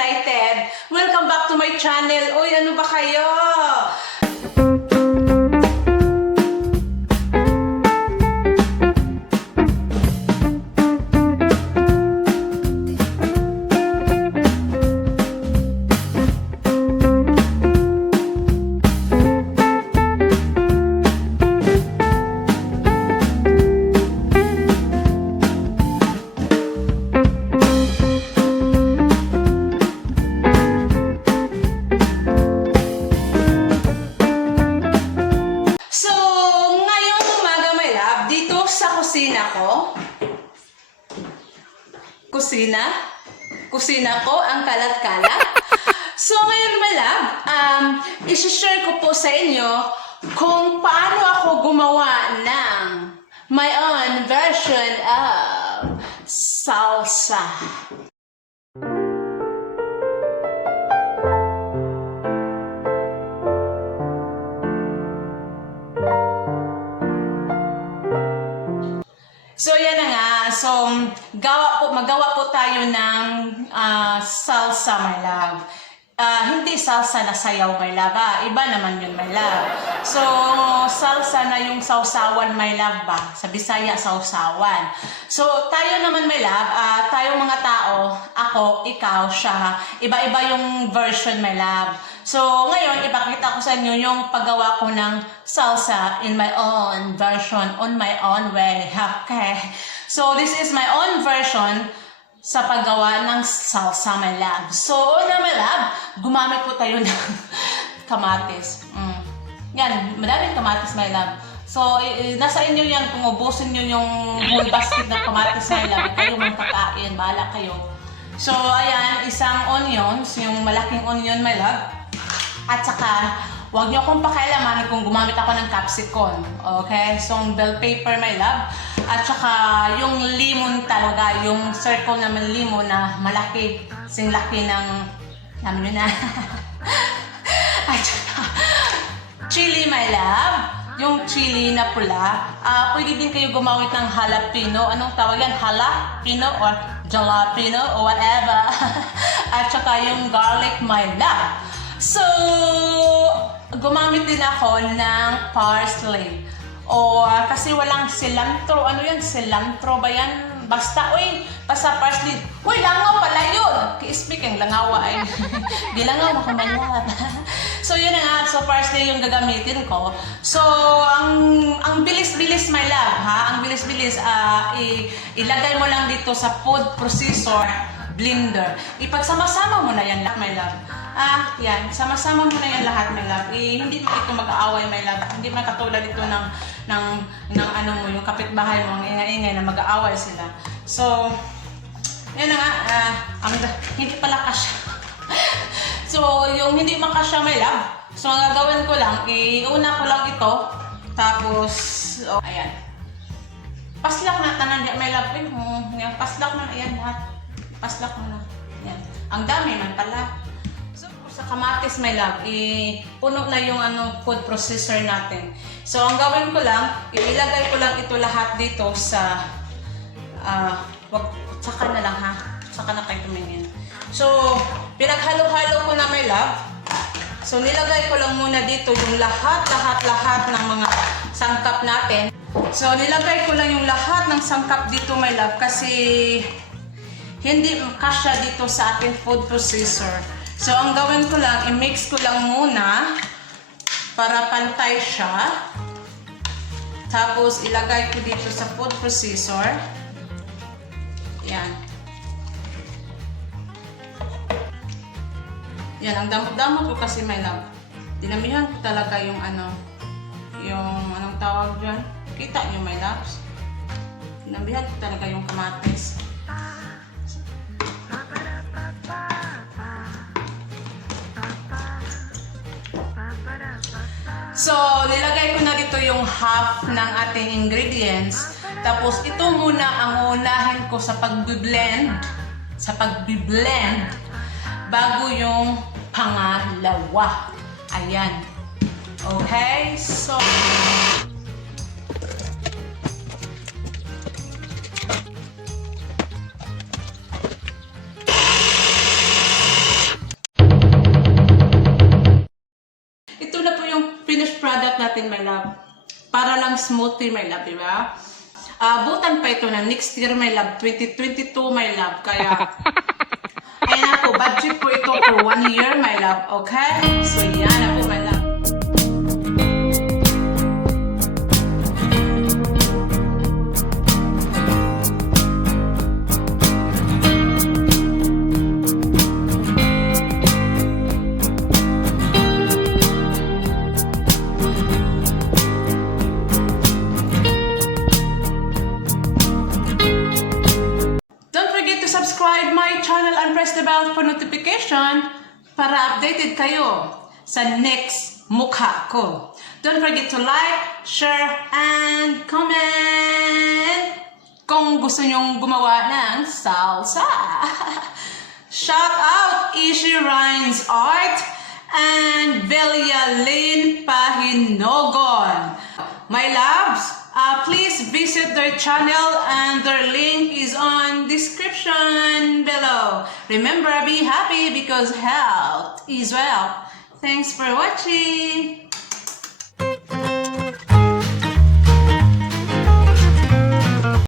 excited. Welcome back to my channel. Uy, ano ba kayo? Kusina ko ang kalat-kalat. So ngayon my love, isi-share ko po sa inyo kung paano ako gumawa ng my own version of salsa. So yan na nga, so magawa po tayo ng salsa my love. Hindi salsa na sayaw my love, iba naman yun my love. So salsa na yung sausawan my love ba, sa Bisaya sausawan. So tayo naman my love, tayo mga tao, ako, ikaw, siya, iba-iba yung version my love. So ngayon ipakita ko sa inyo yung paggawa ko ng salsa in my own version, on my own way. Okay. So this is my own version sa paggawa ng salsa my love. So una my love, gumamit po tayo ng kamatis. Yan, madaming kamatis my love. So nasa inyo yan kung ubusin nyo yung whole basket ng kamatis my love. Kayo magkakain, bahala kayo. So ayan, isang onions, yung malaking onion my love. At saka, huwag niyo akong pakialaman kung gumamit ako ng capsicum. Okay? So, bell pepper, my love. At saka, yung limon talaga, yung circle naman limon na malaki. Sing laki ng, namin yun na. At saka, chili, my love. Yung chili na pula. Pwede din kayo gumamit ng jalapeno. Anong tawag yan? Jalapeno or jalapeno or whatever. At saka, yung garlic, my love. So, gumamit din ako ng parsley. O, kasi walang cilantro. Ano yan? Cilantro ba yan? Basta, uy, basta parsley. Uy, langaw pala yun. Speaking, langawa ay. Di langaw, makamanat. So, yun na nga. So, parsley yung gagamitin ko. So, ang bilis-bilis, my love, ha? Ang bilis-bilis, ilagay mo lang dito sa food processor blender. Ipagsama-sama mo na yan, my love. Yan. Sama-sama mo na yan lahat, my love. Hindi mo ito mag-aaway, my love. Hindi man katulad ito ng ano mo, yung kapitbahay mo, ang ingay-ingay na mag-aaway sila. So, yan na nga. Hindi pala kasya. So, yung hindi makasya, my love. So, ang gagawin ko lang, iuna ko lang ito. Tapos, ayan. Paslak na tanan, my love. Yan, paslak na, ayan lahat. Paslak mo na. Yan. Ang dami man pala. So, sa kamatis, my love, puno na yung food processor natin. So, ang gawin ko lang, ilagay ko lang ito lahat dito sa, saka na lang ha. Saka na kayo tumingin. So, pinaghalo-halo ko na, my love. So, nilagay ko lang muna dito yung lahat ng mga sangkap natin. So, nilagay ko lang yung lahat ng sangkap dito, my love, kasi hindi kasya dito sa ating food processor. So, ang gawin ko lang, i-mix ko lang muna para pantay siya. Tapos, ilagay ko dito sa food processor. Yan. Yan, ang damot-damot ko kasi, my love. Dinamihan ko talaga yung anong tawag dyan. Kita nyo, my loves. Dinamihan ko talaga yung kamatis. So, nilagay ko na dito yung half ng ating ingredients. Tapos, ito muna ang unahin ko sa pag-blend. Bago yung pangalawa. Ayan. Okay? So, finished product natin, my love. Para lang smoothie, my love, di ba? Abutan pa ito ng next year, my love. 2022, my love. Kaya, ayan na po, budget po ito for 1 year, my love. Okay? So, yan na po, my love. Subscribe my channel and press the bell for notification para updated kayo sa next mukha ko. Don't forget to like, share, and comment kung gusto nyong gumawa ng salsa. Shout out Ishi Ryan's Art and Velia Lynn Pahinogon. My loves, please visit their channel and their link is on description below. Remember, be happy because health is wealth. Thanks for watching.